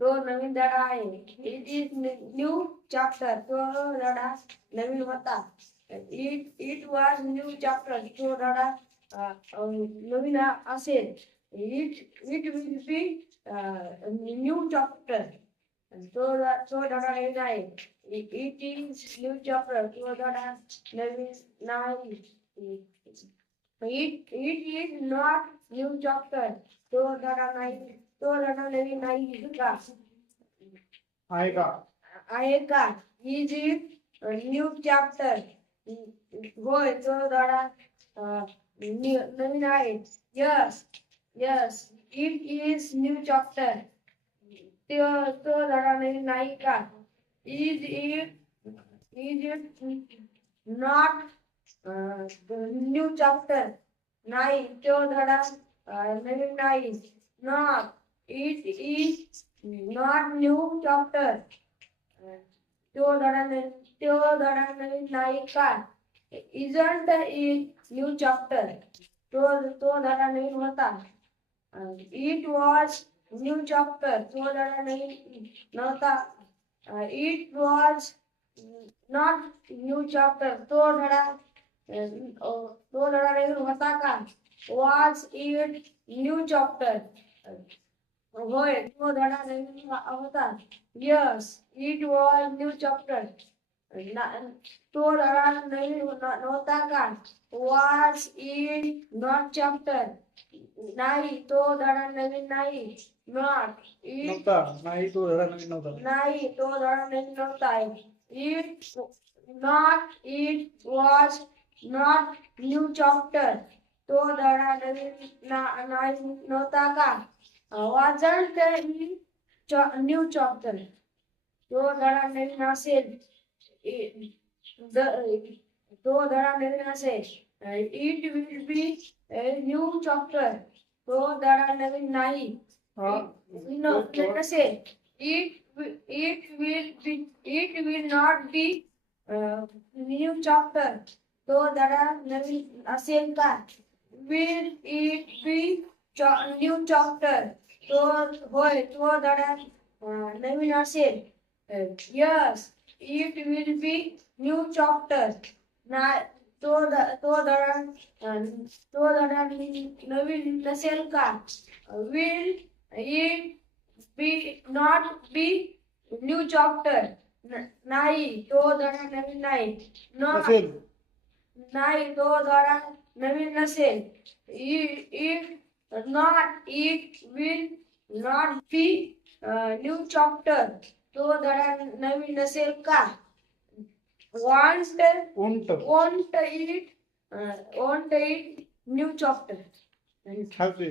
तो नवीन धडा आहे इट इज न्यू चॅप्टर तो धडा नवीन होता it it was new chapter तो धडा अ, अ, नवीन अ- असेल it it will be new chapter तो ध- तो धडा नवीन आहे इट इज न्यू चॅप्टर तो धडा नवीन नाही it it is not new chapter तो धडा नाही तो धडा नवीन नाही का? आहे का? आहे का इज इट न्यू चॅप्टर होय तो धडा न्यू- नवीन आहे. Yes yes it is new chapter तो तो धडा नवीन नाही का? Is it is it not new chapter नाही तो धडा नवीन नाही. नॉट नॉट न्यू चॅप्टर तो धडा नवीन तो धडा नवीन नाही का इजंट इट न्यू चॅप्टर तो तो धडा नवीन होता. इट वॉज़ न्यू चॅप्टर तो धडा नवीन नव्हता. It was not new chapter तो धडा तो धडा नवीन होता का? वॉज़ इट न्यू चॅप्टर होय तो धडा नवीन होता yes it was new chapter तो धडा नवीन नव्हता का वॉज़ इट नॉट चॅप्टर नाही तो धडा नवीन नाही नॉट इट नाही तो धडा नवीन नव्हता नाही तो धडा नवीन नव्हता it not it was not new chapter तो धडा नवीन नाही नव्हता का वाजंट न्यू चॅप्टर तो धडा नवीन असेल इ- द- तो धडा नवीन असेल it will be new chapter तो धडा नवीन नाही हा No, let us say it. wi- It will be. It will not be uh, new chapter. तो धडा नवीन असेल का will it be cha- new chapter तो होय तो धडा नवीन असेल yes it will be new chapter ना तो तो धडा तो धडा नवीन नसेल का will it be not be new chapter नाही तो धडा नवीन नाही नाही तो धडा नवीन नसेल it not it will not be new chapter तो धडा नवीन नसेल का want Wundt want it won't it new chapter खालचे